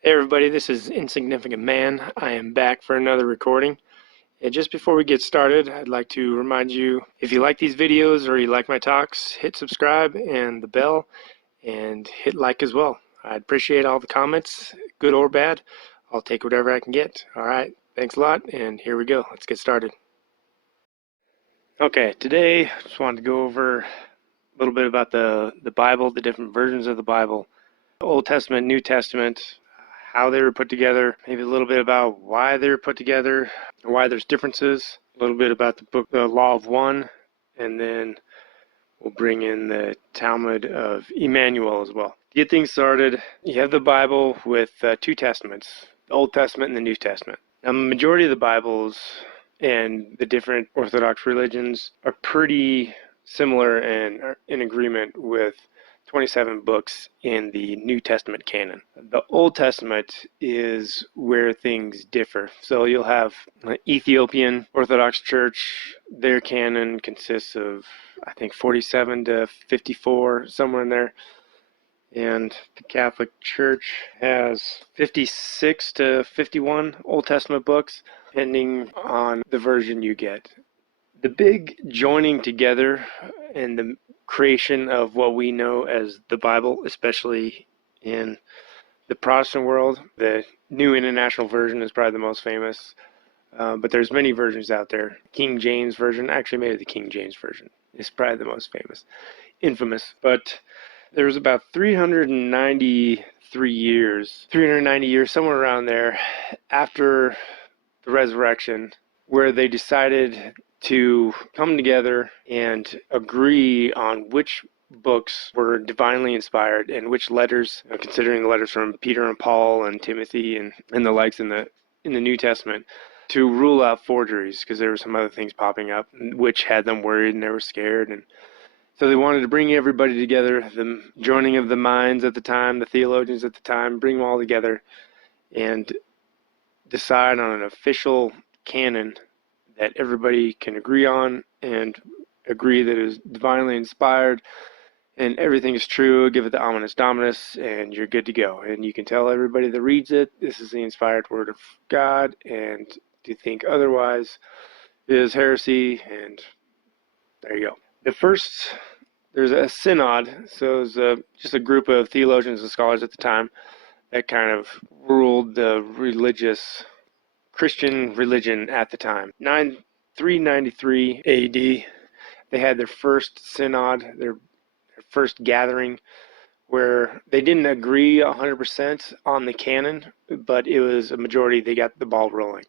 Hey everybody, this is Insignificant Man. I am back for another recording. And just before we get started, I'd like to remind you, if you like these videos or you like my talks, hit subscribe and the bell and hit like as well. I'd appreciate all the comments, good or bad. I'll take whatever I can get. Alright, thanks a lot, and here we go. Let's get started. Okay, today I just wanted to go over a little bit about the Bible, the different versions of the Bible, Old Testament, New Testament, how they were put together, maybe a little bit about why they were put together, or why there's differences, a little bit about the book, the Law of One, and then we'll bring in the Talmud of Jmmanuel as well. To get things started, you have the Bible with two testaments, the Old Testament and the New Testament. Now, the majority of the Bibles and the different Orthodox religions are pretty similar and are in agreement with 27 books in the New Testament canon. The Old Testament is where things differ. So you'll have Ethiopian Orthodox Church, their canon consists of, I think, 47 to 54, somewhere in there. And the Catholic Church has 56 to 51 Old Testament books, depending on the version you get. The big joining together and the creation of what we know as the Bible, especially in the Protestant world, the New International Version is probably the most famous, but there's many versions out there. King James Version, actually maybe the King James Version is probably the most famous, infamous, but there was about 390 years, somewhere around there, after the resurrection, where they decided to come together and agree on which books were divinely inspired and which letters, considering the letters from Peter and Paul and Timothy and the likes in the New Testament, to rule out forgeries, because there were some other things popping up which had them worried and they were scared. And so they wanted to bring everybody together, the joining of the minds at the time, the theologians at the time, bring them all together and decide on an official canon that everybody can agree on and agree that it is divinely inspired and everything is true. Give it the ominous dominus and you're good to go. And you can tell everybody that reads it, this is the inspired word of God, and to think otherwise is heresy, and there you go. There's a synod, so it was just a group of theologians and scholars at the time that kind of ruled the Christian religion at the time. 393 AD, they had their first synod, their first gathering, where they didn't agree 100% on the canon, but it was a majority. They got the ball rolling.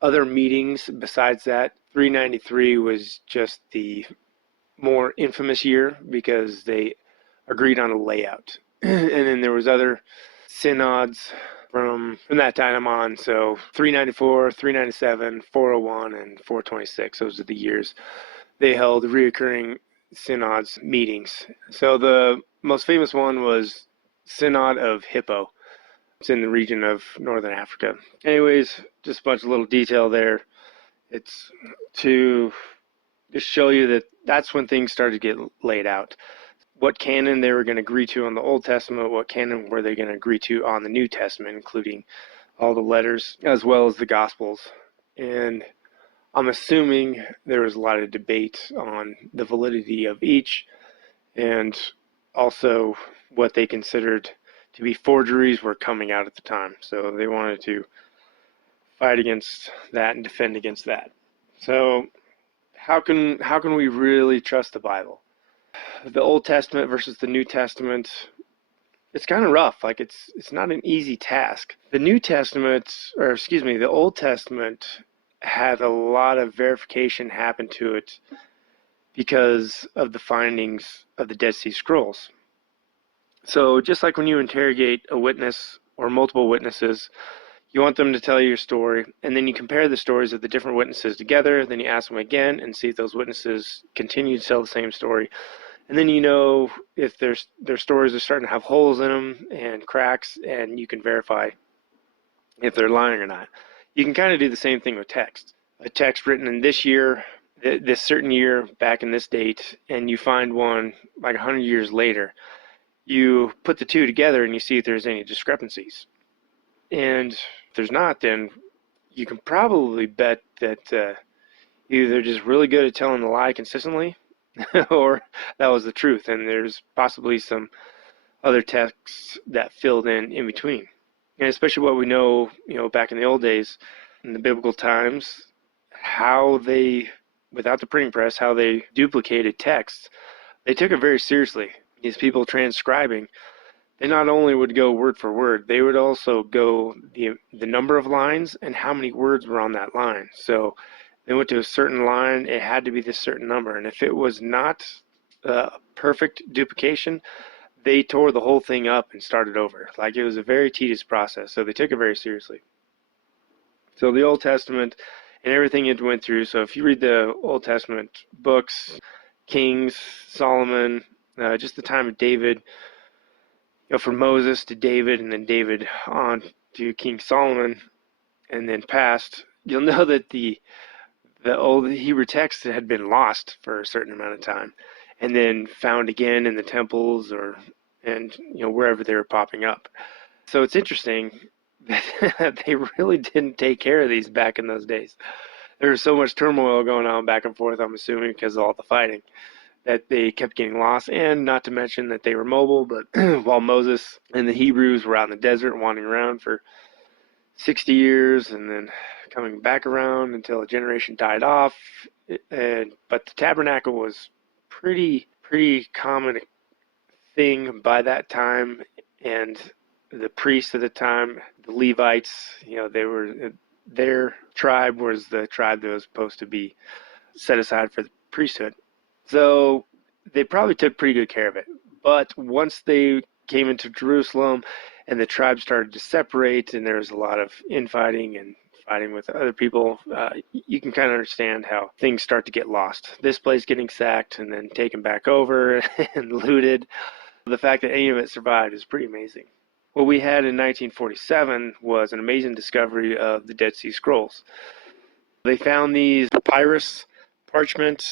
Other meetings besides that, 393 was just the more infamous year because they agreed on a layout. And then there was other synods from that time on. So 394, 397, 401, and 426. Those are the years they held reoccurring synods meetings. So the most famous one was Synod of Hippo. It's in the region of Northern Africa. Anyways, just a bunch of little detail there. It's to just show you that that's when things started to get laid out. What canon they were going to agree to on the Old Testament, what canon were they going to agree to on the New Testament, including all the letters as well as the Gospels. And I'm assuming there was a lot of debate on the validity of each, and also what they considered to be forgeries were coming out at the time. So they wanted to fight against that and defend against that. So how can we really trust the Bible? The Old Testament versus the New Testament, it's kind of rough. Like it's not an easy task. The Old Testament had a lot of verification happen to it because of the findings of the Dead Sea Scrolls. So just like when you interrogate a witness or multiple witnesses, you want them to tell you your story, and then you compare the stories of the different witnesses together, then you ask them again and see if those witnesses continue to tell the same story. And then you know if their stories are starting to have holes in them and cracks, and you can verify if they're lying or not. You can kind of do the same thing with text. A text written in this year, this certain year, back in this date, and you find one like 100 years later. You put the two together and you see if there's any discrepancies. And if there's not, then you can probably bet that either they're just really good at telling the lie consistently, or that was the truth, and there's possibly some other texts that filled in between. And especially what we know, back in the old days, in the biblical times, how they, without the printing press, how they duplicated texts. They took it very seriously. These people transcribing, they not only would go word for word, they would also go the number of lines and how many words were on that line. So they went to a certain line, it had to be this certain number, and if it was not a perfect duplication, they tore the whole thing up and started over. Like, it was a very tedious process, so they took it very seriously. So the Old Testament and everything it went through, so if you read the Old Testament books, Kings, Solomon, just the time of David, from Moses to David, and then David on to King Solomon, and then past, you'll know that the old Hebrew text had been lost for a certain amount of time, and then found again in the temples and wherever they were popping up. So it's interesting that they really didn't take care of these back in those days. There was so much turmoil going on back and forth, I'm assuming, because of all the fighting, that they kept getting lost, and not to mention that they were mobile. But while Moses and the Hebrews were out in the desert wandering around for 60 years and then coming back around until a generation died off, but the tabernacle was pretty common thing by that time, and the priests at the time, the Levites, their tribe was the tribe that was supposed to be set aside for the priesthood. So they probably took pretty good care of it. But once they came into Jerusalem and the tribes started to separate, and there was a lot of infighting and fighting with other people, you can kind of understand how things start to get lost. This place getting sacked and then taken back over and looted. The fact that any of it survived is pretty amazing. What we had in 1947 was an amazing discovery of the Dead Sea Scrolls. They found these papyrus, parchment,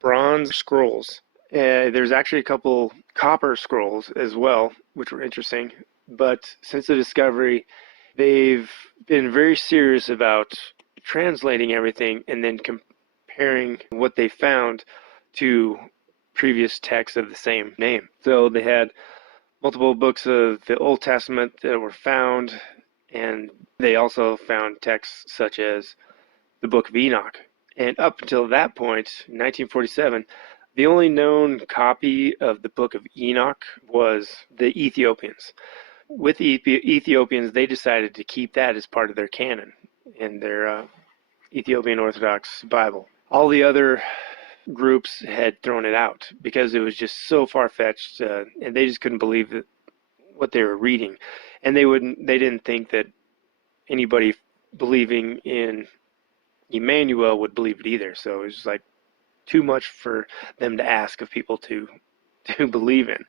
bronze scrolls. There's actually a couple copper scrolls as well, which were interesting. But since the discovery, they've been very serious about translating everything and then comparing what they found to previous texts of the same name. So they had multiple books of the Old Testament that were found, and they also found texts such as the Book of Enoch. And up until that point, in 1947, the only known copy of the Book of Enoch was the Ethiopians. With the Ethiopians, they decided to keep that as part of their canon in their Ethiopian Orthodox Bible. All the other groups had thrown it out because it was just so far-fetched, and they just couldn't believe what they were reading, and they didn't think that anybody believing in Emmanuel would believe it either. So it was like too much for them to ask of people to believe in.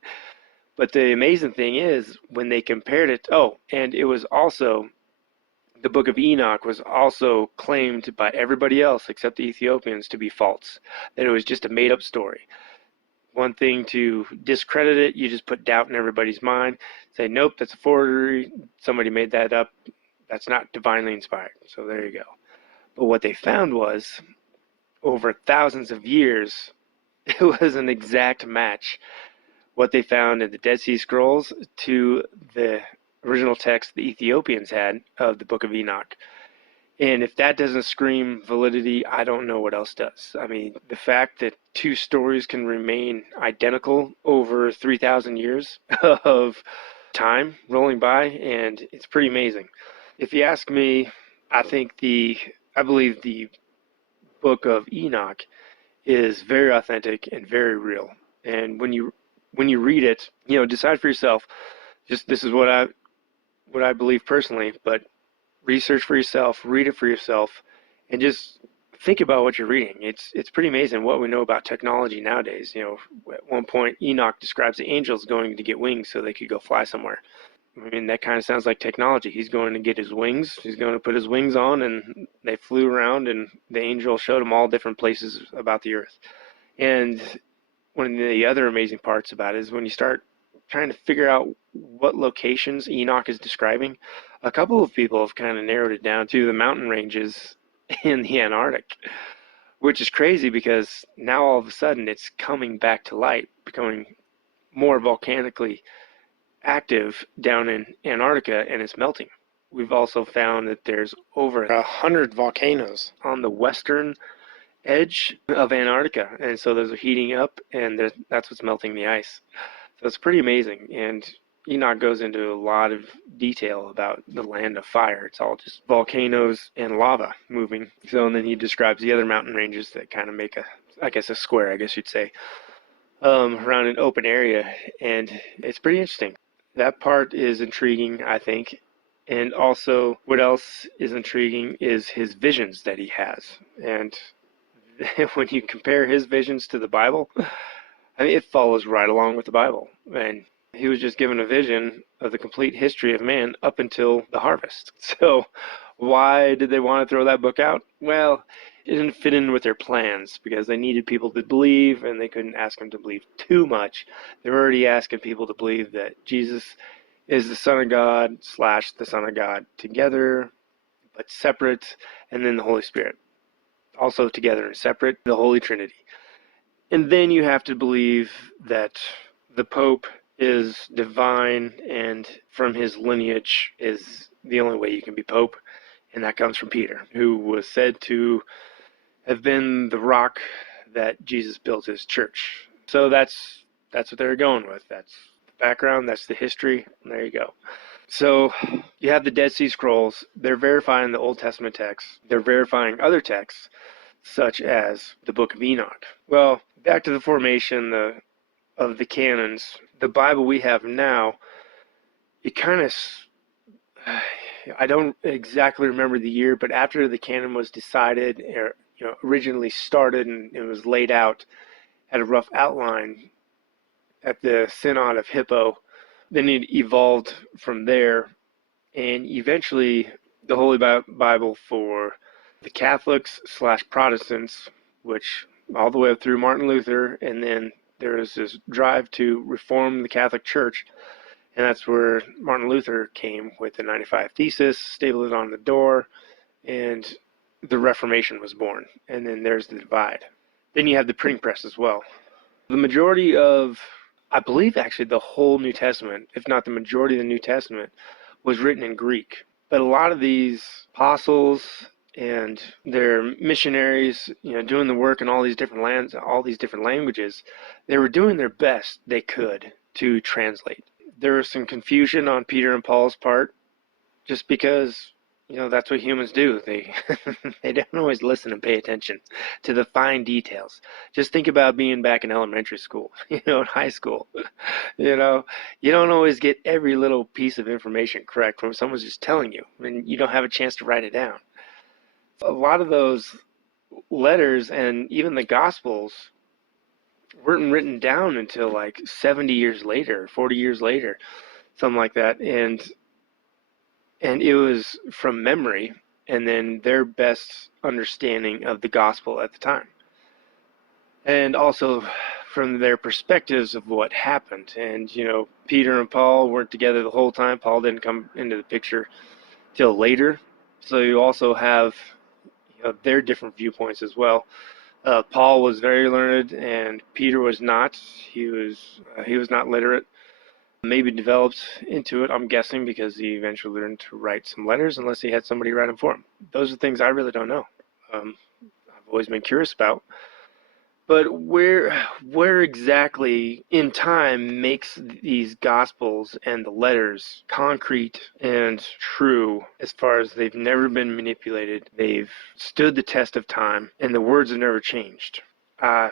But the amazing thing is when they compared it, and it was also, the Book of Enoch was also claimed by everybody else except the Ethiopians to be false, that it was just a made-up story. One thing to discredit it, you just put doubt in everybody's mind, say, nope, that's a forgery, somebody made that up, that's not divinely inspired. So there you go. But what they found was, over thousands of years, it was an exact match, what they found in the Dead Sea Scrolls to the original text the Ethiopians had of the Book of Enoch. And if that doesn't scream validity, I don't know what else does. I mean, the fact that two stories can remain identical over 3,000 years of time rolling by, and it's pretty amazing. If you ask me, I believe the Book of Enoch is very authentic and very real. And when you read it, decide for yourself. Just, this is what I believe personally, but research for yourself, read it for yourself, and just think about what you're reading. It's pretty amazing what we know about technology nowadays. At one point Enoch describes the angels going to get wings so they could go fly somewhere. I mean, that kind of sounds like technology. He's going to get his wings, he's going to put his wings on, and they flew around, and the angel showed him all different places about the earth. And one of the other amazing parts about it is when you start trying to figure out what locations Enoch is describing, a couple of people have kind of narrowed it down to the mountain ranges in the Antarctic, which is crazy because now all of a sudden it's coming back to light, becoming more volcanically active down in Antarctica, and it's melting. We've also found that there's over 100 volcanoes on the western edge of Antarctica, and so those are heating up, and that's what's melting the ice. So it's pretty amazing, and Enoch goes into a lot of detail about the land of fire. It's all just volcanoes and lava moving. So, and then he describes the other mountain ranges that kind of make a square, I guess you'd say, around an open area, and it's pretty interesting. That part is intriguing, I think. And also, what else is intriguing is his visions that he has. And when you compare his visions to the Bible, I mean, it follows right along with the Bible. And he was just given a vision of the complete history of man up until the harvest. So why did they want to throw that book out? Well, it didn't fit in with their plans because they needed people to believe, and they couldn't ask them to believe too much. They were already asking people to believe that Jesus is the Son of God / the Son of God together, but separate, and then the Holy Spirit. Also together and separate, the Holy Trinity. And then you have to believe that the Pope is divine, and from his lineage is the only way you can be Pope, and that comes from Peter, who was said to have been the rock that Jesus built his church. So that's what they were going with. That's the background, that's the history, and there you go. So you have the Dead Sea Scrolls. They're verifying the Old Testament texts. They're verifying other texts, such as the Book of Enoch. Well, back to the formation of the canons. The Bible we have now, it kind of, I don't exactly remember the year, but after the canon was decided, or originally started, and it was laid out, had a rough outline at the Synod of Hippo. Then it evolved from there, and eventually the Holy Bible for the Catholics / Protestants, which all the way up through Martin Luther, and then there was this drive to reform the Catholic Church, and that's where Martin Luther came with the 95 Thesis, stapled it on the door, and the Reformation was born. And then there's the divide. Then you have the printing press as well. The majority of, I believe actually the whole New Testament, if not the majority of the New Testament, was written in Greek. But a lot of these apostles and their missionaries, doing the work in all these different lands, all these different languages, they were doing their best they could to translate. There was some confusion on Peter and Paul's part, just because that's what humans do. They they don't always listen and pay attention to the fine details. Just think about being back in elementary school, in high school. You don't always get every little piece of information correct from someone's just telling you, and you don't have a chance to write it down. A lot of those letters and even the Gospels weren't written down until like 70 years later, 40 years later, something like that. And it was from memory, and then their best understanding of the gospel at the time. And also from their perspectives of what happened. And, Peter and Paul weren't together the whole time. Paul didn't come into the picture till later. So you also have their different viewpoints as well. Paul was very learned, and Peter was not. He was not literate. Maybe developed into it, I'm guessing, because he eventually learned to write some letters, unless he had somebody write them for him. Those are things I really don't know. I've always been curious about. But where exactly in time makes these Gospels and the letters concrete and true, as far as they've never been manipulated, they've stood the test of time, and the words have never changed? I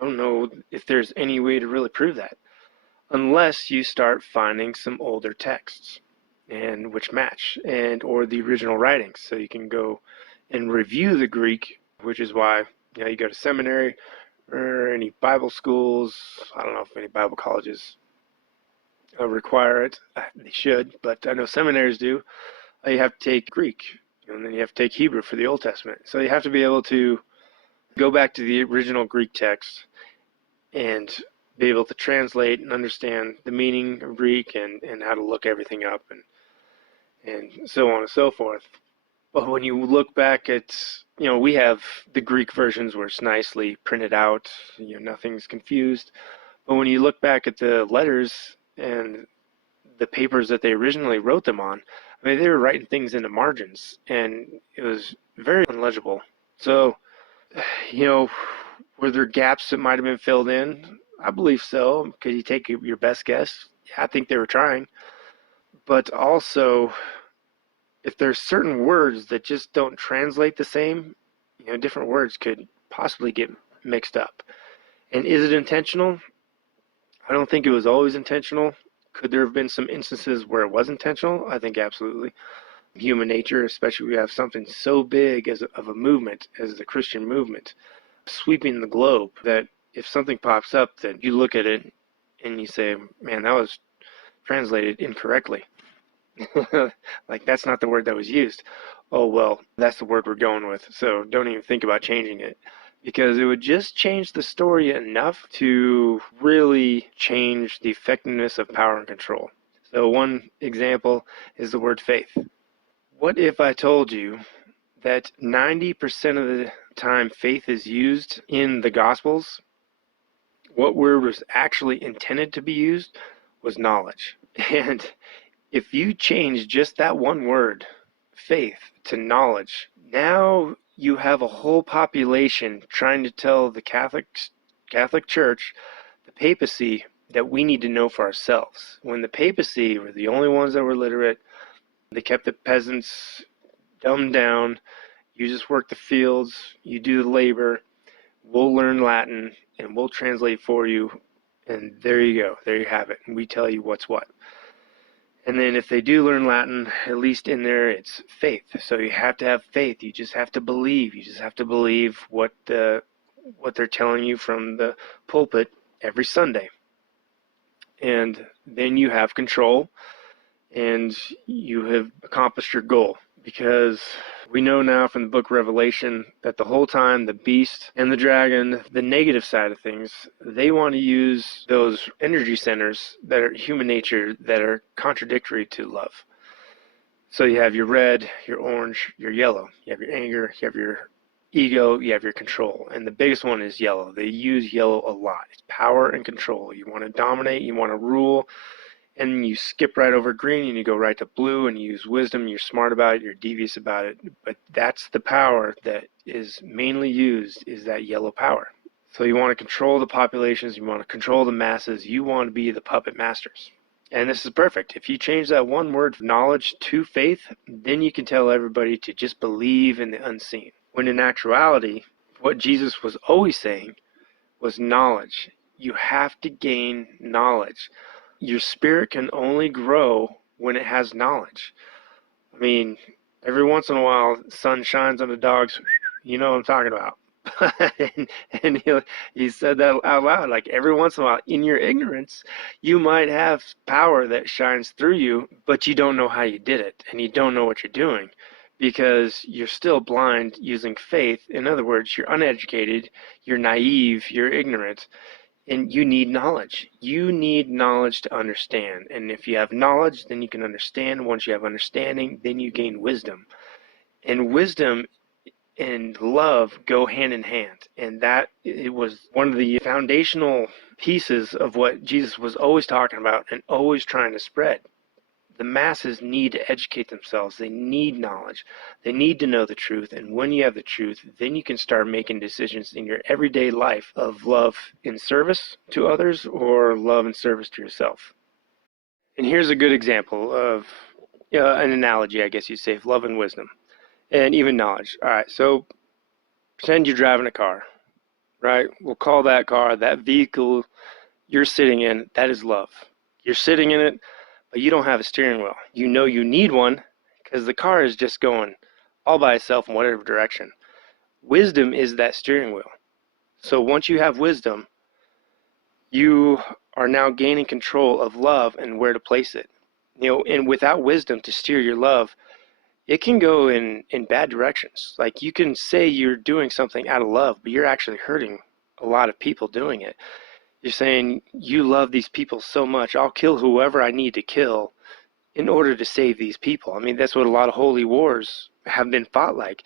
don't know if there's any way to really prove that, unless you start finding some older texts and which match, and or the original writings. So you can go and review the Greek, which is why you go to seminary or any Bible schools. I don't know if any Bible colleges require it. They should, but I know seminaries do. You have to take Greek, and then you have to take Hebrew for the Old Testament. So you have to be able to go back to the original Greek text and be able to translate and understand the meaning of Greek and how to look everything up and so on and so forth. But when you look back at, we have the Greek versions where it's nicely printed out, nothing's confused. But when you look back at the letters and the papers that they originally wrote them on, I mean, they were writing things into margins, and it was very unlegible. So, were there gaps that might have been filled in? I believe so. Could you take your best guess? Yeah, I think they were trying. But also, if there's certain words that just don't translate the same, different words could possibly get mixed up. And is it intentional? I don't think it was always intentional. Could there have been some instances where it was intentional? I think absolutely. Human nature, especially we have something so big of a movement as the Christian movement, sweeping the globe, that if something pops up, then you look at it and you say, man, that was translated incorrectly. Like, that's not the word that was used. Oh, well, that's the word we're going with, so don't even think about changing it. Because it would just change the story enough to really change the effectiveness of power and control. So one example is the word faith. What if I told you that 90% of the time faith is used in the Gospels, what word was actually intended to be used was knowledge. And if you change just that one word, faith, to knowledge, now you have a whole population trying to tell the Catholic Church, the papacy, that we need to know for ourselves. When the papacy were the only ones that were literate, they kept the peasants dumbed down. You just work the fields, you do the labor, we'll learn Latin, and we'll translate for you, and there you go. There you have it. And we tell you what's what. And then if they do learn Latin, at least in there, it's faith. So you have to have faith. You just have to believe. You just have to believe what they're telling you from the pulpit every Sunday. And then you have control, and you have accomplished your goal. Because we know now from the book of Revelation that the whole time the beast and the dragon, the negative side of things, they want to use those energy centers that are human nature that are contradictory to love. So you have your red, your orange, your yellow. You have your anger, you have your ego, you have your control. And the biggest one is yellow. They use yellow a lot. It's power and control. You want to dominate, you want to rule. And you skip right over green and you go right to blue and you use wisdom. You're smart about it, you're devious about it. But that's the power that is mainly used, is that yellow power. So you want to control the populations, you want to control the masses, you want to be the puppet masters. And this is perfect. If you change that one word, knowledge, to faith, then you can tell everybody to just believe in the unseen. When in actuality, what Jesus was always saying was knowledge. You have to gain knowledge. Your spirit can only grow when it has knowledge. I mean, every once in a while, the sun shines on the dogs. You know what I'm talking about. and he said that out loud. Like, every once in a while, in your ignorance, you might have power that shines through you, but you don't know how you did it, and you don't know what you're doing because you're still blind using faith. In other words, you're uneducated, you're naive, you're ignorant. And you need knowledge. You need knowledge to understand. And if you have knowledge, then you can understand. Once you have understanding, then you gain wisdom. And wisdom and love go hand in hand. And that, it was one of the foundational pieces of what Jesus was always talking about and always trying to spread. The masses need to educate themselves. They need knowledge. They need to know the truth. And when you have the truth, then you can start making decisions in your everyday life of love in service to others or love in service to yourself. And here's a good example of an analogy, I guess you'd say, of love and wisdom and even knowledge. All right, so pretend you're driving a car, right? We'll call that car, that vehicle you're sitting in, that is love. You're sitting in it, but you don't have a steering wheel. You know you need one because the car is just going all by itself in whatever direction. Wisdom is that steering wheel. So once you have wisdom, you are now gaining control of love and where to place it. And without wisdom to steer your love, it can go in bad directions. Like, you can say you're doing something out of love, but you're actually hurting a lot of people doing it. You're saying, you love these people so much, I'll kill whoever I need to kill in order to save these people. I mean, that's what a lot of holy wars have been fought like.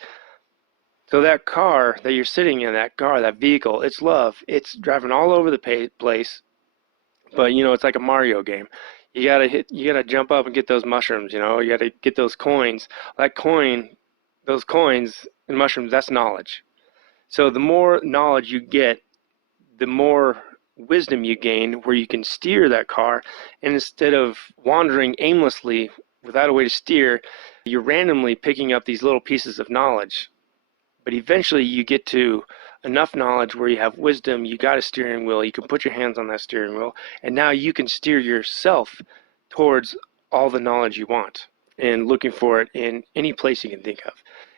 So that car that you're sitting in, that car, that vehicle, it's love. It's driving all over the place, but it's like a Mario game. You gotta jump up and get those mushrooms, you gotta get those coins. Those coins and mushrooms, that's knowledge. So the more knowledge you get, the more wisdom you gain where you can steer that car. And instead of wandering aimlessly without a way to steer, you're randomly picking up these little pieces of knowledge. But eventually you get to enough knowledge where you have wisdom, you got a steering wheel, you can put your hands on that steering wheel, and now you can steer yourself towards all the knowledge you want and looking for it in any place you can think of.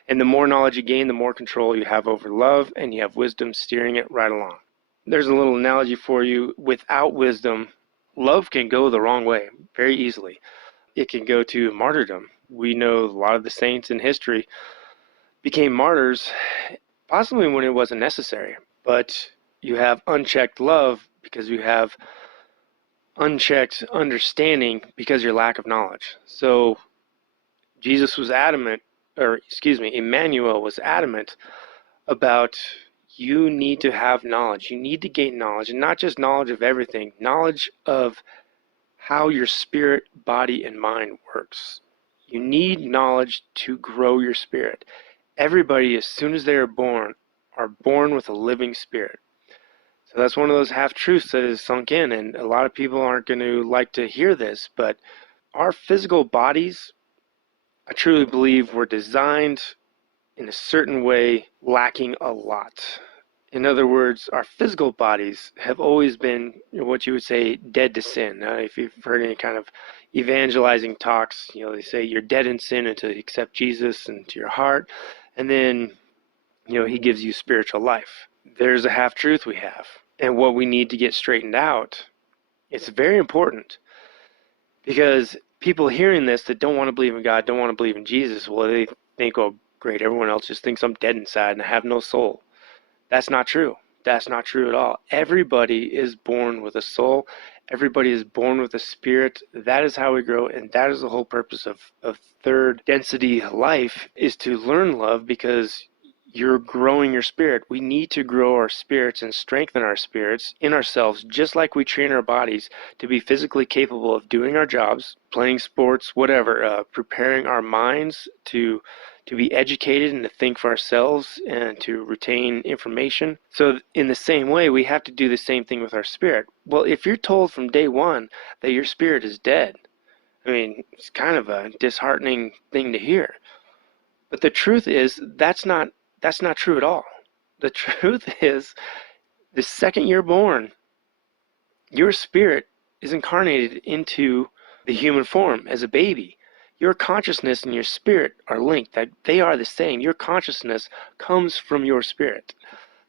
And the more knowledge you gain, the more control you have over love, and you have wisdom steering it right along. There's a little analogy for you. Without wisdom, love can go the wrong way very easily. It can go to martyrdom. We know a lot of the saints in history became martyrs, possibly when it wasn't necessary. But you have unchecked love because you have unchecked understanding because of your lack of knowledge. So Jesus was adamant, Emmanuel was adamant about, you need to have knowledge. You need to gain knowledge, and not just knowledge of everything, knowledge of how your spirit, body, and mind works. You need knowledge to grow your spirit. Everybody, as soon as they are born with a living spirit. So that's one of those half-truths that is sunk in, and a lot of people aren't going to like to hear this, but our physical bodies, I truly believe, were designed in a certain way lacking a lot. In other words, our physical bodies have always been what you would say dead to sin. If you've heard any kind of evangelizing talks, they say you're dead in sin until you accept Jesus into your heart, and then he gives you spiritual life. There's a half-truth we have, and what we need to get straightened out. It's very important, because people hearing this that don't want to believe in God, don't want to believe in Jesus, well, they think, oh, great, everyone else just thinks I'm dead inside and I have no soul. That's not true. That's not true at all. Everybody is born with a soul. Everybody is born with a spirit. That is how we grow, and that is the whole purpose of third density life, is to learn love, because you're growing your spirit. We need to grow our spirits and strengthen our spirits in ourselves, just like we train our bodies to be physically capable of doing our jobs, playing sports, whatever, preparing our minds to be educated and to think for ourselves and to retain information. So in the same way, we have to do the same thing with our spirit. Well, if you're told from day one that your spirit is dead, I mean, it's kind of a disheartening thing to hear. But the truth is, that's not true at all. The truth is, the second you're born, your spirit is incarnated into the human form as a baby. Your consciousness and your spirit are linked. That they are the same. Your consciousness comes from your spirit.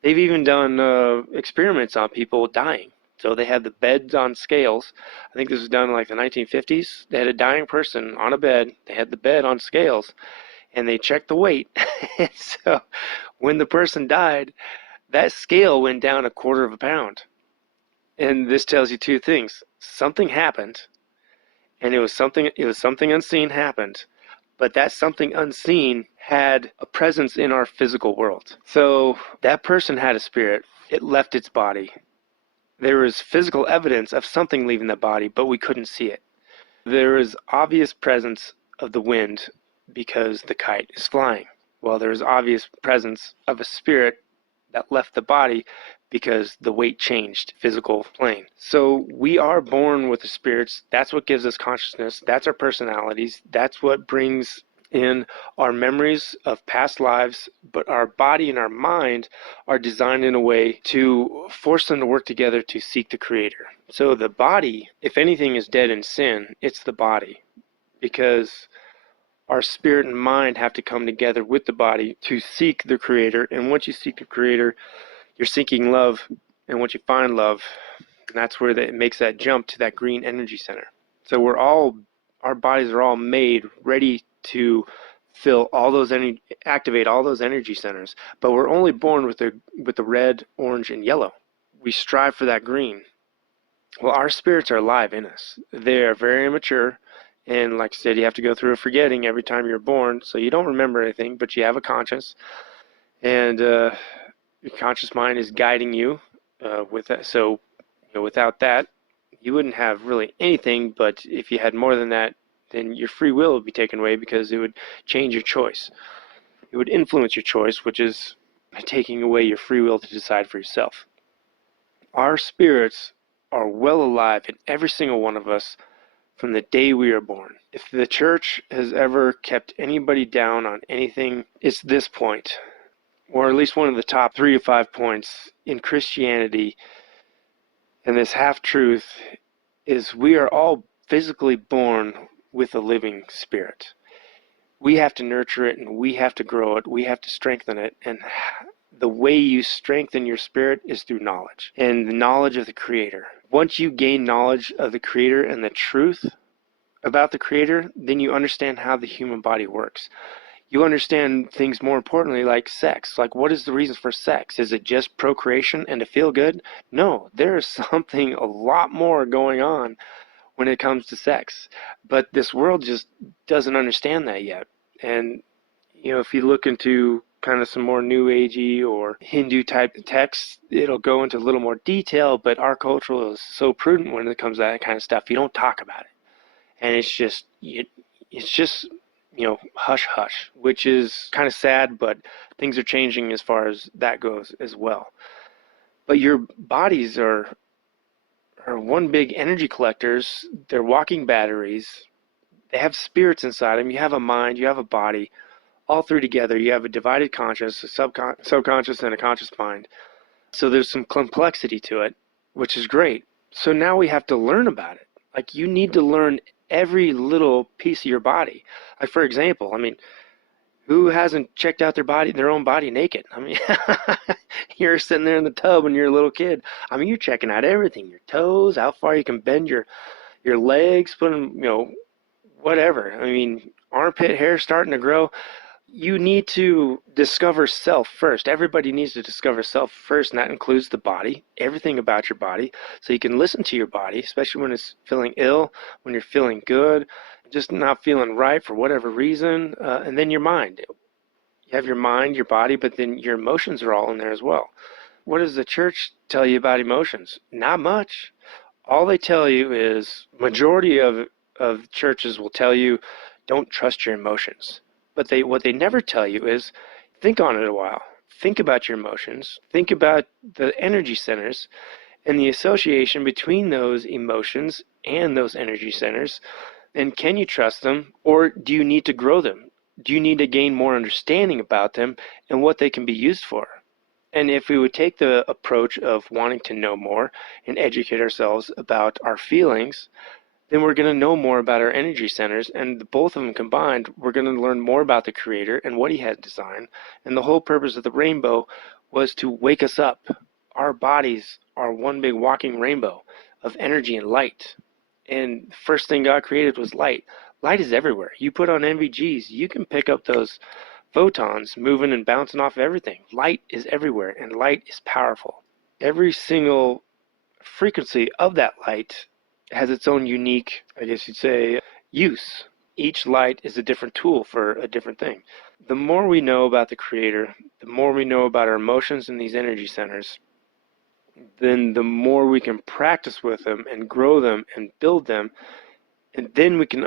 They've even done experiments on people dying. So they had the beds on scales. I think this was done in like the 1950s. They had a dying person on a bed. They had the bed on scales, and they checked the weight. So when the person died, that scale went down 1/4 pound. And this tells you two things. Something happened, and it was something unseen happened, but that something unseen had a presence in our physical world. So that person had a spirit. It left its body. There was physical evidence of something leaving the body, but we couldn't see it. There is obvious presence of the wind because the kite is flying. Well, there is obvious presence of a spirit that left the body because the weight changed physical plane. So we are born with the spirits. That's what gives us consciousness. That's our personalities. That's what brings in our memories of past lives. But our body and our mind are designed in a way to force them to work together to seek the Creator. So the body, if anything is dead in sin, it's the body, because our spirit and mind have to come together with the body to seek the Creator. And once you seek the Creator, you're seeking love. And once you find love, that's where it makes that jump to that green energy center. So our bodies are all made ready to activate all those energy centers. But we're only born with the red, orange, and yellow. We strive for that green. Well, our spirits are alive in us. They are very immature. And like I said, you have to go through a forgetting every time you're born. So you don't remember anything, but you have a conscience. And your conscious mind is guiding you with that. So without that, you wouldn't have really anything. But if you had more than that, then your free will would be taken away because it would change your choice. It would influence your choice, which is taking away your free will to decide for yourself. Our spirits are well alive in every single one of us from the day we are born. If the church has ever kept anybody down on anything, it's this point, or at least one of the top 3 to 5 points in Christianity. And this half-truth is we are all physically born with a living spirit. We have to nurture it, and we have to grow it. We have to strengthen it. And the way you strengthen your spirit is through knowledge, and the knowledge of the Creator. Once you gain knowledge of the Creator and the truth about the Creator, then you understand how the human body works. You understand things more importantly, like sex. Like, what is the reason for sex? Is it just procreation and to feel good? No, there is something a lot more going on when it comes to sex. But this world just doesn't understand that yet. And, if you look into kind of some more New Agey or Hindu type texts, it'll go into a little more detail, but our culture is so prudent when it comes to that kind of stuff. You don't talk about it. And it's just hush hush, which is kind of sad, but things are changing as far as that goes as well. But your bodies are one big energy collectors. They're walking batteries. They have spirits inside them. You have a mind, you have a body, all three together. You have a divided conscious, a subconscious, and a conscious mind. So there's some complexity to it, which is great. So now we have to learn about it. Like, you need to learn every little piece of your body. Like, for example, who hasn't checked out their own body naked? You're sitting there in the tub when you're a little kid. You're checking out everything, your toes, how far you can bend your legs, putting, whatever. Armpit hair starting to grow. You need to discover self first. Everybody needs to discover self first, and that includes the body, everything about your body, so you can listen to your body, especially when it's feeling ill, when you're feeling good, just not feeling right for whatever reason, and then your mind. You have your mind, your body, but then your emotions are all in there as well. What does the church tell you about emotions? Not much. All they tell you is, majority of churches will tell you, don't trust your emotions. But what they never tell you is, think on it a while. Think about your emotions. Think about the energy centers and the association between those emotions and those energy centers. And can you trust them, or do you need to grow them? Do you need to gain more understanding about them and what they can be used for? And if we would take the approach of wanting to know more and educate ourselves about our feelings, then we're going to know more about our energy centers, and both of them combined, we're going to learn more about the Creator and what He had designed. And the whole purpose of the rainbow was to wake us up. Our bodies are one big walking rainbow of energy and light. And the first thing God created was light. Light is everywhere. You put on NVGs, you can pick up those photons moving and bouncing off of everything. Light is everywhere, and light is powerful. Every single frequency of that light has its own unique, I guess you'd say, use. Each light is a different tool for a different thing. The more we know about the Creator, the more we know about our emotions and these energy centers, then the more we can practice with them and grow them and build them, and then we can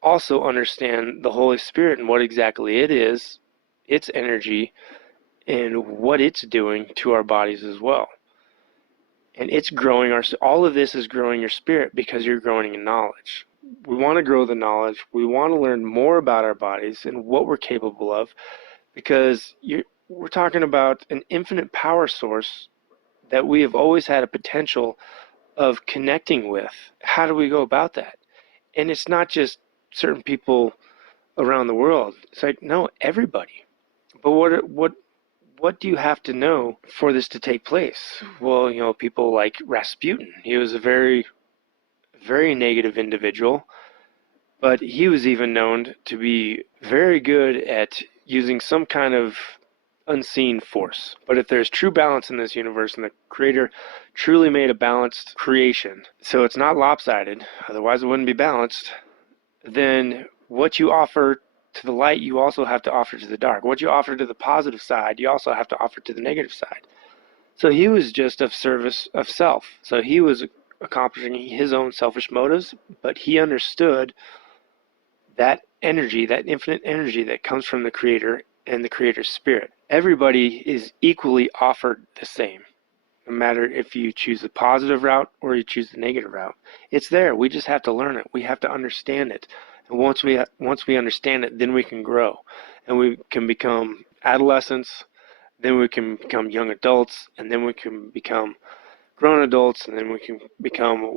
also understand the Holy Spirit and what exactly it is, its energy, and what it's doing to our bodies as well. And it's growing all of this is growing your spirit because you're growing in knowledge. We want to grow the knowledge. We want to learn more about our bodies and what we're capable of, because we're talking about an infinite power source that we have always had a potential of connecting with. How do we go about that? And it's not just certain people around the world. It's like, no, everybody. But what do you have to know for this to take place? Well, people like Rasputin. He was a very, very negative individual, but he was even known to be very good at using some kind of unseen force. But if there's true balance in this universe and the Creator truly made a balanced creation, so it's not lopsided, otherwise it wouldn't be balanced, then what you offer to the light, you also have to offer to the dark. What you offer to the positive side, you also have to offer to the negative side. So he was just of service of self. So he was accomplishing his own selfish motives, but he understood that energy, that infinite energy that comes from the Creator and the Creator's Spirit. Everybody is equally offered the same, no matter if you choose the positive route or you choose the negative route. It's there. We just have to learn it. We have to understand it. And once we understand it, then we can grow, and we can become adolescents. Then we can become young adults, and then we can become grown adults, and then we can become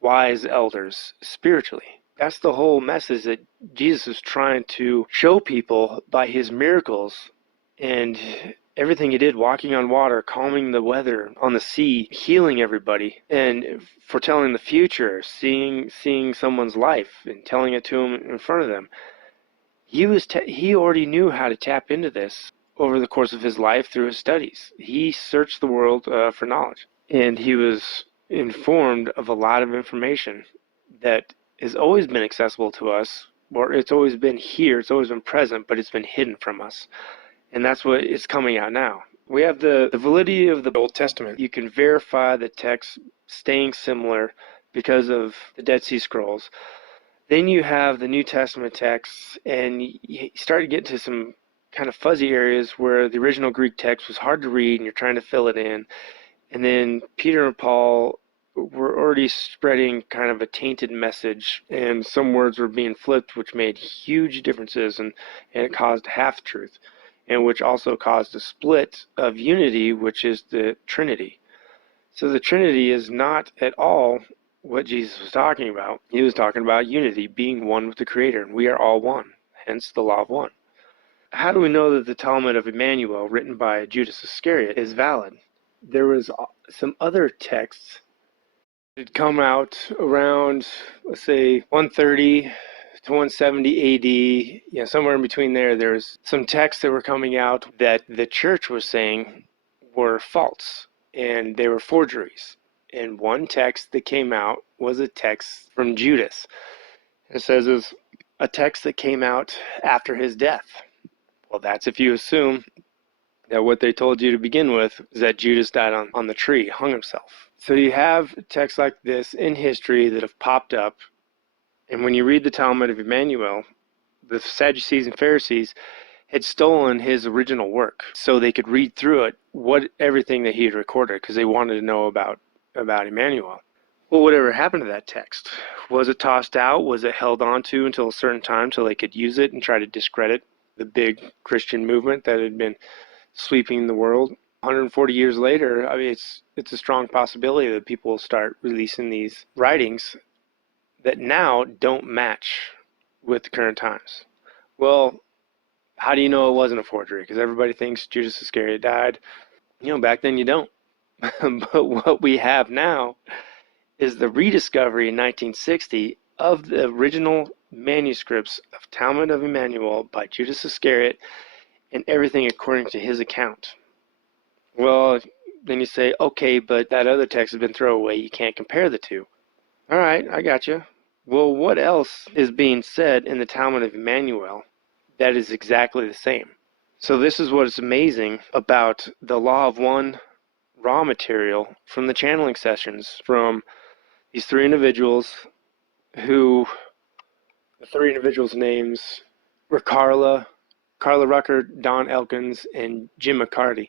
wise elders spiritually. That's the whole message that Jesus is trying to show people by his miracles and everything he did, walking on water, calming the weather on the sea, healing everybody, and foretelling the future, seeing someone's life and telling it to them in front of them. He already knew how to tap into this over the course of his life through his studies. He searched the world for knowledge, and he was informed of a lot of information that has always been accessible to us, or it's always been here, it's always been present, but it's been hidden from us. And that's what is coming out now. We have the validity of the Old Testament. You can verify the text staying similar because of the Dead Sea Scrolls. Then you have the New Testament texts, and you start to get to some kind of fuzzy areas where the original Greek text was hard to read and you're trying to fill it in. And then Peter and Paul were already spreading kind of a tainted message, and some words were being flipped, which made huge differences, and it caused half-truth, and which also caused a split of unity, which is the Trinity. So the Trinity is not at all what Jesus was talking about. He was talking about unity, being one with the Creator, and we are all one, hence the law of one. How do we know that the Talmud of Jmmanuel, written by Judas Iscariot, is valid? There was some other texts that had come out around, let's say, 130 to 170 AD, somewhere in between there. There's some texts that were coming out that the church was saying were false, and they were forgeries. And one text that came out was a text from Judas. It says it was a text that came out after his death. Well, that's if you assume that what they told you to begin with is that Judas died on the tree, hung himself. So you have texts like this in history that have popped up, and when you read the Talmud of Jmmanuel, the Sadducees and Pharisees had stolen his original work so they could read through it, everything that he had recorded, because they wanted to know about Emmanuel. Well, whatever happened to that text? Was it tossed out? Was it held on to until a certain time so they could use it and try to discredit the big Christian movement that had been sweeping the world? 140 years later, I mean, it's a strong possibility that people will start releasing these writings that now don't match with the current times. Well, how do you know it wasn't a forgery? Because everybody thinks Judas Iscariot died. Back then you don't. But what we have now is the rediscovery in 1960 of the original manuscripts of Talmud of Jmmanuel by Judas Iscariot, and everything according to his account. Well, then you say, okay, but that other text has been thrown away. You can't compare the two. All right, I got you. Well, what else is being said in the Talmud of Jmmanuel that is exactly the same? So this is what is amazing about the law of one raw material from the channeling sessions from these three individuals who, the three individuals' names were Carla Rucker, Don Elkins, and Jim McCarty.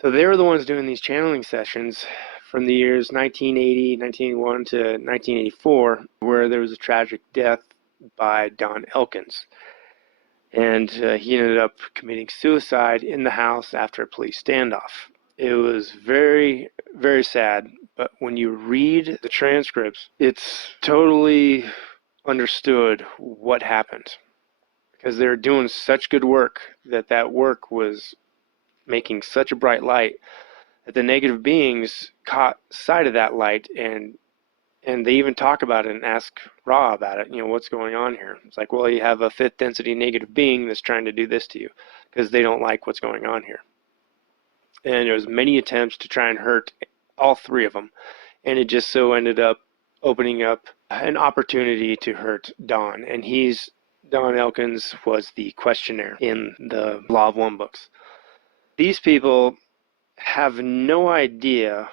So they were the ones doing these channeling sessions from the years 1980, 1981 to 1984, where there was a tragic death by Don Elkins. And he ended up committing suicide in the house after a police standoff. It was very, very sad, but when you read the transcripts, it's totally understood what happened, because they're doing such good work that work was making such a bright light that the negative beings caught sight of that light, and they even talk about it and ask Ra about it. What's going on here? It's like, well, you have a fifth density negative being that's trying to do this to you because they don't like what's going on here. And there was many attempts to try and hurt all three of them. And it just so ended up opening up an opportunity to hurt Don. And Don Elkins was the questioner in the Law of One books. These people have no idea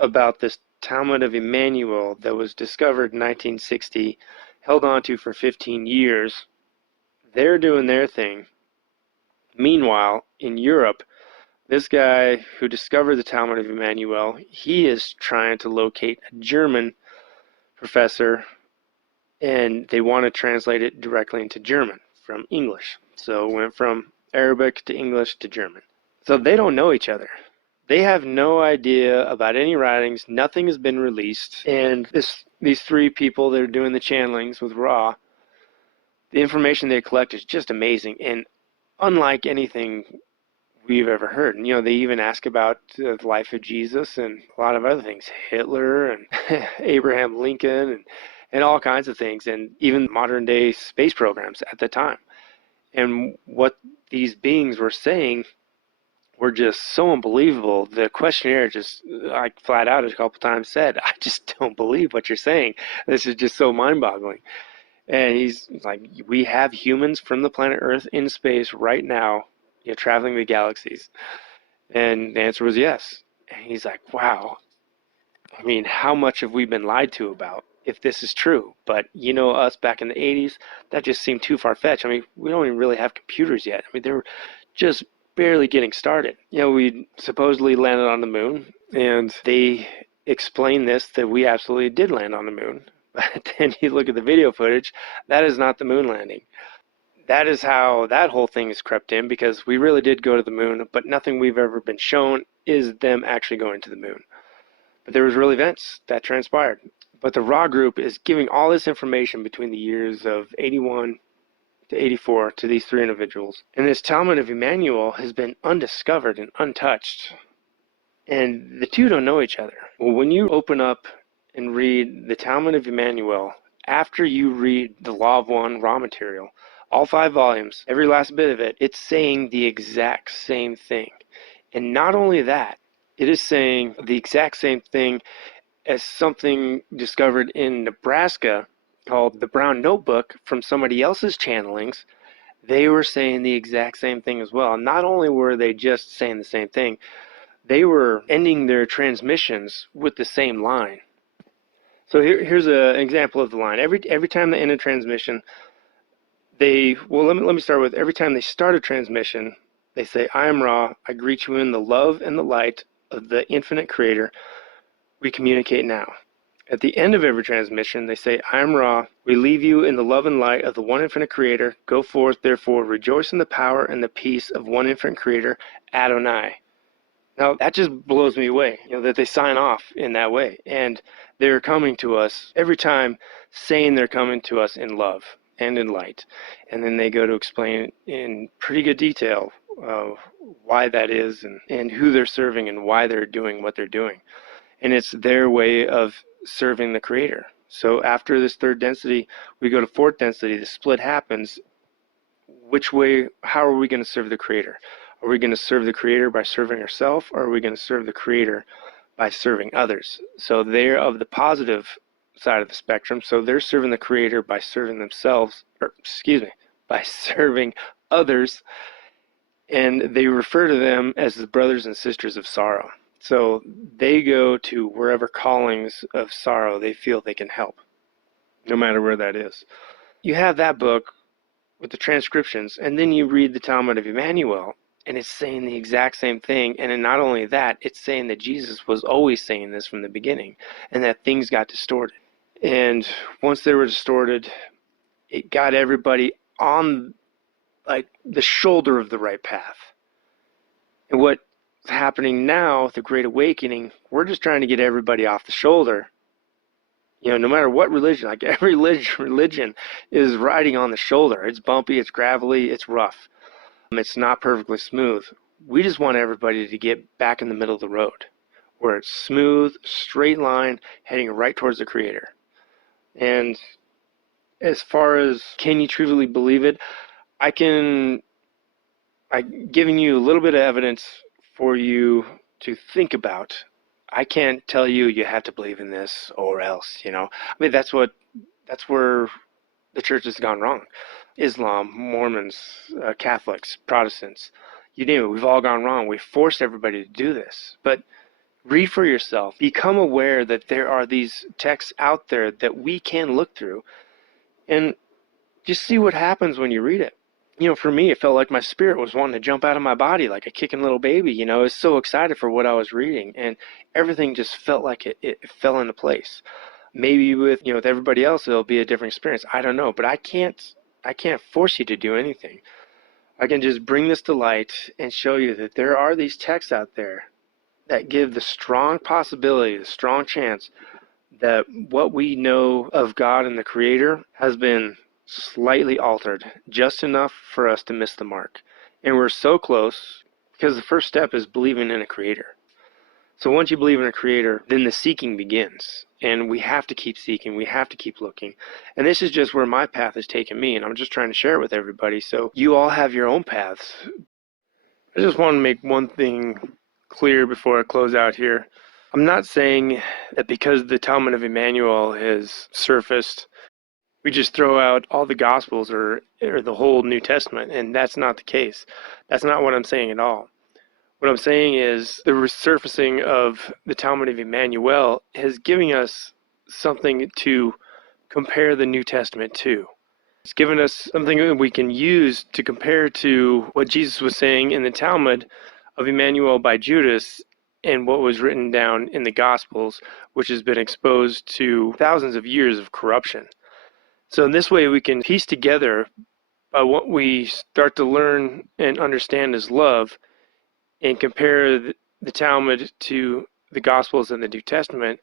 about this Talmud of Jmmanuel that was discovered in 1960, held onto for 15 years. They're doing their thing. Meanwhile, in Europe, this guy who discovered the Talmud of Jmmanuel, he is trying to locate a German professor, and they want to translate it directly into German from English. So it went from Arabic to English to German. So they don't know each other. They have no idea about any writings. Nothing has been released. And these three people that are doing the channelings with Ra, the information they collect is just amazing and unlike anything we've ever heard. And, they even ask about the life of Jesus and a lot of other things, Hitler and Abraham Lincoln and all kinds of things, and even modern day space programs at the time. And what these beings were saying were just so unbelievable. The questionnaire just, like, flat out a couple times said, I just don't believe what you're saying. This is just so mind-boggling. And he's like, we have humans from the planet Earth in space right now, traveling the galaxies. And the answer was yes. And he's like, wow. I mean, how much have we been lied to about if this is true? But us back in the 80s, that just seemed too far-fetched. I mean, we don't even really have computers yet. I mean, they were just barely getting started. We supposedly landed on the moon, and they explained that we absolutely did land on the moon. But then you look at the video footage, that is not the moon landing. That is how that whole thing is crept in, because we really did go to the moon, but nothing we've ever been shown is them actually going to the moon. But there was real events that transpired. But the Ra group is giving all this information between the years of 81 to 84 to these three individuals. And this Talmud of Jmmanuel has been undiscovered and untouched. And the two don't know each other. Well, when you open up and read the Talmud of Jmmanuel, after you read the Law of One raw material, all 5 volumes, every last bit of it, it's saying the exact same thing. And not only that, it is saying the exact same thing as something discovered in Nebraska called the Brown Notebook from somebody else's channelings. They were saying the exact same thing as well. Not only were they just saying the same thing, they were ending their transmissions with the same line. So here's an example of the line. Every time they end a transmission, let me start with, every time they start a transmission, they say, I am Ra, I greet you in the love and the light of the infinite creator. We communicate now. At the end of every transmission, they say, I am Ra, we leave you in the love and light of the one infinite creator. Go forth, therefore, rejoice in the power and the peace of one infinite creator, Adonai. Now, that just blows me away, that they sign off in that way. And they're coming to us every time saying they're coming to us in love and in light. And then they go to explain in pretty good detail why that is and who they're serving and why they're doing what they're doing. And it's their way of serving the creator. So after this third density, we go to fourth density, the split happens. How are we going to serve the creator? Are we going to serve the creator by serving ourselves, or are we going to serve the creator by serving others? So they're of the positive side of the spectrum. So they're serving the creator by serving themselves, by serving others. And they refer to them as the brothers and sisters of sorrow. So they go to wherever callings of sorrow they feel they can help, no matter where that is. You have that book with the transcriptions, and then you read the Talmud of Jmmanuel, and it's saying the exact same thing. And then not only that, it's saying that Jesus was always saying this from the beginning, and that things got distorted. And once they were distorted, it got everybody on the shoulder of the right path. And what's happening now, the Great Awakening, we're just trying to get everybody off the shoulder. No matter what religion, every religion is riding on the shoulder. It's bumpy, it's gravelly, it's rough. It's not perfectly smooth. We just want everybody to get back in the middle of the road, where it's smooth, straight line, heading right towards the creator. And as far as can you truly believe it, I'm giving you a little bit of evidence for you to think about. I can't tell you you have to believe in this or else, I mean, that's where the church has gone wrong. Islam, Mormons, Catholics, Protestants, you name it, we've all gone wrong. We've forced everybody to do this. But read for yourself. Become aware that there are these texts out there that we can look through and just see what happens when you read it. For me, it felt like my spirit was wanting to jump out of my body like a kicking little baby. I was so excited for what I was reading, and everything just felt like it fell into place. Maybe with everybody else, it'll be a different experience. I don't know, but I can't force you to do anything. I can just bring this to light and show you that there are these texts out there that give the strong possibility, the strong chance that what we know of God and the Creator has been slightly altered, just enough for us to miss the mark. And we're so close because the first step is believing in a Creator. So once you believe in a Creator, then the seeking begins. And we have to keep seeking. We have to keep looking. And this is just where my path has taken me, and I'm just trying to share it with everybody. So you all have your own paths. I just want to make one thing clear before I close out here. I'm not saying that because the Talmud of Jmmanuel has surfaced, we just throw out all the Gospels or the whole New Testament, and that's not the case. That's not what I'm saying at all. What I'm saying is the resurfacing of the Talmud of Jmmanuel is giving us something to compare the New Testament to. It's given us something that we can use to compare to what Jesus was saying in the Talmud of Jmmanuel by Judas and what was written down in the Gospels, which has been exposed to thousands of years of corruption. So in this way, we can piece together by what we start to learn and understand as love and compare the Talmud to the Gospels and the New Testament.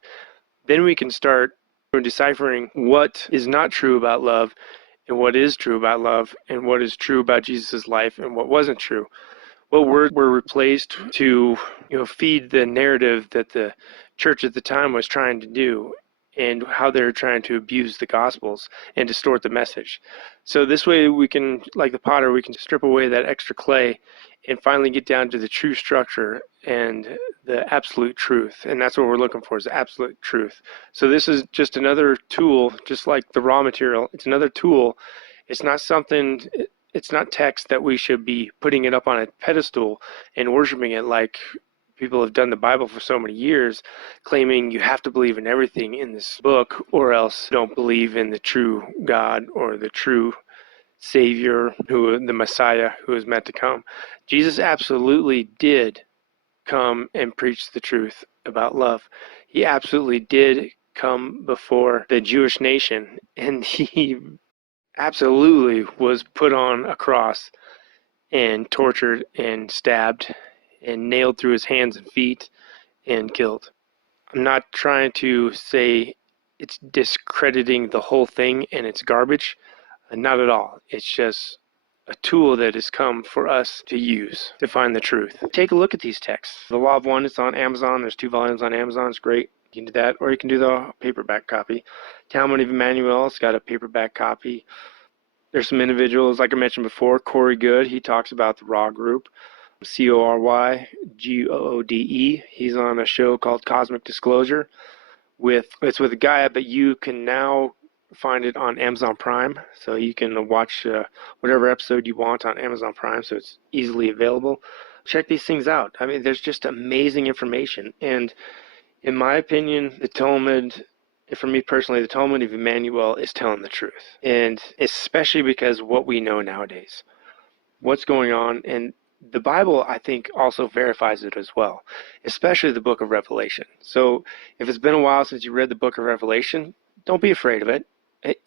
Then we can start deciphering what is not true about love and what is true about love and what is true about Jesus' life and what wasn't true. What words were replaced to feed the narrative that the church at the time was trying to do, and how they're trying to abuse the Gospels and distort the message. So this way we can, like the potter, we can strip away that extra clay and finally get down to the true structure and the absolute truth. And that's what we're looking for, is absolute truth. So this is just another tool, just like the raw material. It's another tool. It's not something, it's not text that we should be putting it up on a pedestal and worshiping it like people have done the Bible for so many years, claiming you have to believe in everything in this book or else don't believe in the true God or the true Savior, the Messiah who is meant to come. Jesus absolutely did come and preach the truth about love. He absolutely did come before the Jewish nation, and he absolutely was put on a cross and tortured and stabbed and nailed through his hands and feet and killed. I'm not trying to say it's discrediting the whole thing and it's garbage. Not at all. It's just a tool that has come for us to use to find the truth. Take a look at these texts. The Law of One is on Amazon. There's 2 volumes on Amazon. It's great. You can do that, or you can do the paperback copy. Talmud of Jmmanuel, it's got a paperback copy. There's some individuals, like I mentioned before, Corey Good, he talks about the Raw Group. CORYGOODE. He's on a show called Cosmic Disclosure. It's with a guy, but you can now find it on Amazon Prime, so you can watch whatever episode you want on Amazon Prime, so it's easily available. Check these things out. I mean, there's just amazing information, and in my opinion, the Talmud, for me personally, the Talmud of Jmmanuel is telling the truth, and especially because what we know nowadays, what's going on, and the Bible, I think, also verifies it as well, especially the book of Revelation. So if it's been a while since you read the book of Revelation, don't be afraid of it.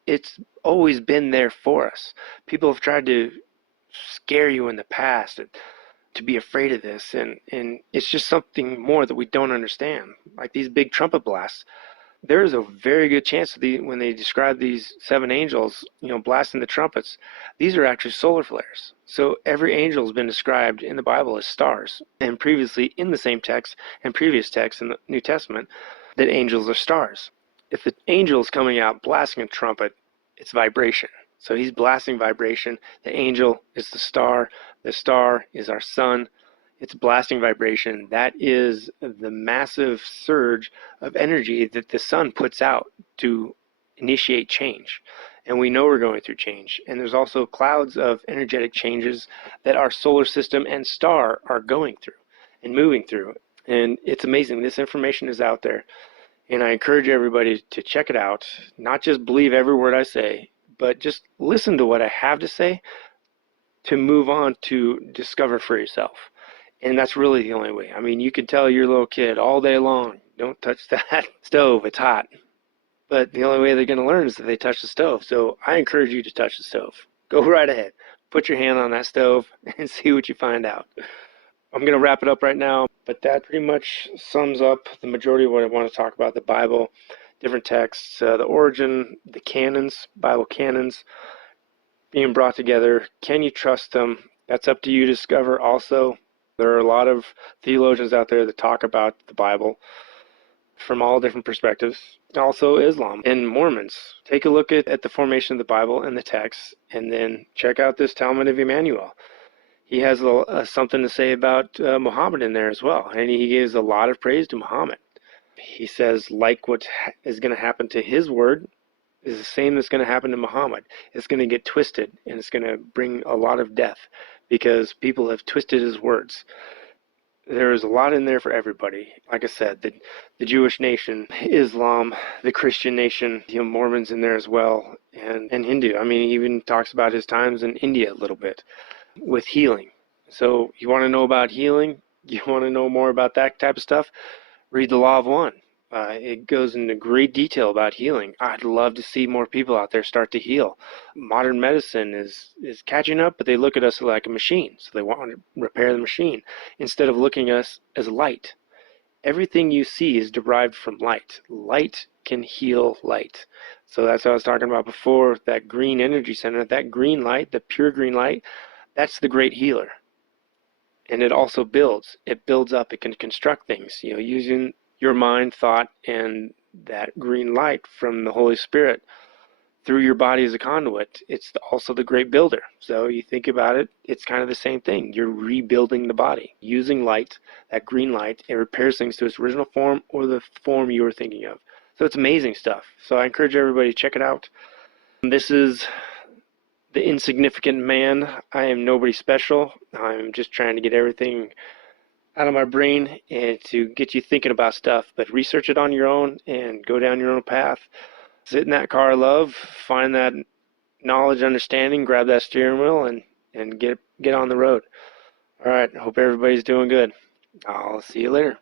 It's always been there for us. People have tried to scare you in the past to be afraid of this, and it's just something more that we don't understand, like these big trumpet blasts. There is a very good chance that when they describe these 7 angels, blasting the trumpets, these are actually solar flares. So every angel has been described in the Bible as stars, and previously in the same text and previous texts in the New Testament, that angels are stars. If the angel is coming out blasting a trumpet, it's vibration. So he's blasting vibration. The angel is the star is our sun, It's blasting vibration. That is the massive surge of energy that the sun puts out to initiate change. And we know we're going through change. And there's also clouds of energetic changes that our solar system and star are going through and moving through. And it's amazing. This information is out there. And I encourage everybody to check it out. Not just believe every word I say, but just listen to what I have to say to move on to discover for yourself. And that's really the only way. I mean, you can tell your little kid all day long, don't touch that stove, it's hot. But the only way they're going to learn is if they touch the stove. So I encourage you to touch the stove. Go right ahead. Put your hand on that stove and see what you find out. I'm going to wrap it up right now, but that pretty much sums up the majority of what I want to talk about: the Bible, different texts, the origin, the canons, Bible canons being brought together. Can you trust them? That's up to you to discover also. There are a lot of theologians out there that talk about the Bible from all different perspectives. Also Islam and Mormons. Take a look at the formation of the Bible and the text, and then check out this Talmud of Jmmanuel. He has something to say about Muhammad in there as well, and he gives a lot of praise to Muhammad. He says, like what is going to happen to his word is the same that's going to happen to Muhammad. It's going to get twisted, and it's going to bring a lot of death because people have twisted his words. There is a lot in there for everybody. Like I said, the Jewish nation, Islam, the Christian nation, Mormons in there as well, and Hindu. I mean, he even talks about his times in India a little bit with healing. So you want to know about healing? You want to know more about that type of stuff? Read the Law of One. It goes into great detail about healing. I'd love to see more people out there start to heal. Modern medicine is catching up, but they look at us like a machine. So they want to repair the machine instead of looking at us as light. Everything you see is derived from light. Light can heal light. So that's what I was talking about before, that green energy center, that green light, the pure green light, that's the great healer. And it also builds. It builds up. It can construct things, using your mind, thought, and that green light from the Holy Spirit through your body as a conduit. It's also the great builder. So you think about it, it's kind of the same thing. You're rebuilding the body using light, that green light. It repairs things to its original form or the form you were thinking of. So it's amazing stuff. So I encourage everybody to check it out. This is the insignificant man. I am nobody special. I'm just trying to get everything out of my brain and to get you thinking about stuff. But research it on your own and go down your own path. Sit in that car of love, find that knowledge, understanding, grab that steering wheel, and get on the road. All right. Hope everybody's doing good. I'll see you later.